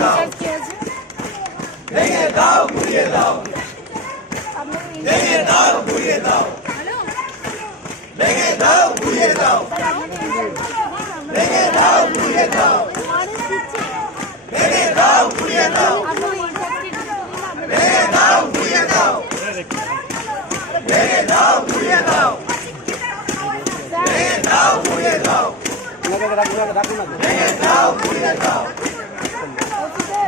দাও ভেঙে দাও ঘুরিয়ে দাও ভেঙে দাও ঘুরিয়ে দাও ভেঙে দাও ঘুরিয়ে দাও ভেঙে দাও ঘুরিয়ে দাও ভেঙে দাও ঘুরিয়ে দাও ভেঙে দাও ঘুরিয়ে দাও ভেঙে দাও ঘুরিয়ে দাও ভেঙে দাও ঘুরিয়ে দাও ভেঙে দাও ঘুরিয়ে দাও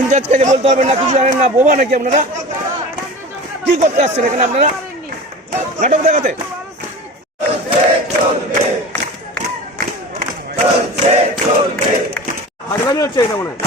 ইনচার্জকে কাজে বলতে হবে না, কিছু জানেন না, বোবা নাকি আপনারা? কি করতে আসছেন এখানে আপনারা? নাটক দেখাতে। আজকালই হচ্ছে এটা মনে হয়।